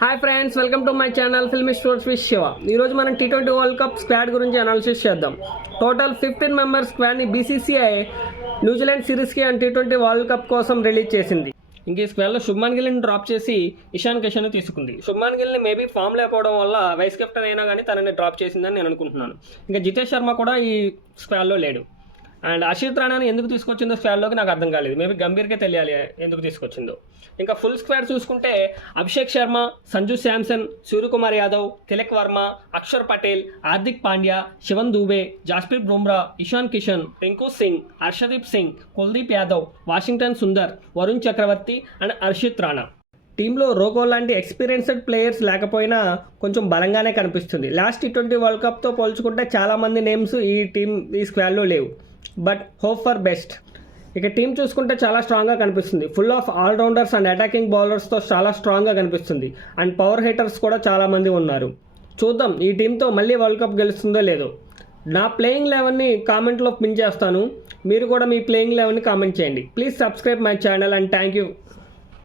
Hi friends, welcome to my channel filmy sports with Shiva. ఈరోజు మనం T20 world cup squad గురించి analysis చేద్దాం. Total 15 members స్క్వాడ్ని BCCI New Zealand సిరీస్కి అండ్ T20 వరల్డ్ కప్ కోసం release చేసింది. ఇంక ఈ స్క్వాడ్లో శుభ్మన్ గిల్ని డ్రాప్ చేసి ఇషాన్ కిషన్ తీసుకుంది. శుభ్మన్ గిల్ని మేబీ ఫామ్ లేకపోవడం వల్ల వైస్ కెప్టెన్ అయినా కానీ తనని డ్రాప్ చేసిందని నేను అనుకుంటున్నాను. ఇంకా జితేష్ శర్మ కూడా ఈ స్క్వాడ్లో లేడు. అండ్ అర్షిత్ రాణాని ఎందుకు తీసుకొచ్చిందో స్క్వాడ్లోకి నాకు అర్థం కాలేదు. మేబీ గంభీర్కే తెలియాలి ఎందుకు తీసుకొచ్చిందో. ఇంకా ఫుల్ స్క్వాడ్ చూసుకుంటే అభిషేక్ శర్మ, సంజు శాంసన్, సూర్యకుమార్ యాదవ్, తిలక్ వర్మ, అక్షర్ పటేల్, హార్దిక్ పాండ్యా, శివన్ దూబే, జాస్ప్రీత్ బుమ్రా, ఇషాన్ కిషన్, రింకు సింగ్, హర్షదీప్ సింగ్, కుల్దీప్ యాదవ్, వాషింగ్టన్ సుందర్, వరుణ్ చక్రవర్తి అండ్ అర్షిత్ రాణా. టీంలో రోగో లాంటి ఎక్స్పీరియన్స్డ్ ప్లేయర్స్ లేకపోయినా కొంచెం బలంగానే కనిపిస్తుంది. లాస్ట్ T20 వరల్డ్ కప్తో పోల్చుకుంటే చాలామంది నేమ్స్ ఈ స్క్వాడ్లో లేవు. But hope for best. ఇక టీం చూసుకుంటే చాలా స్ట్రాంగ్గా కనిపిస్తుంది. Full of allrounders and attacking బౌలర్స్తో చాలా స్ట్రాంగ్గా కనిపిస్తుంది. అండ్ పవర్ హిట్టర్స్ కూడా చాలామంది ఉన్నారు. చూద్దాం ఈ టీంతో మళ్ళీ వరల్డ్ కప్ గెలుస్తుందో లేదో. నా ప్లేయింగ్ 11ని కామెంట్లో పిన్ చేస్తాను. మీరు కూడా మీ ప్లేయింగ్ 11ని కామెంట్ చేయండి. Please subscribe my channel and thank you.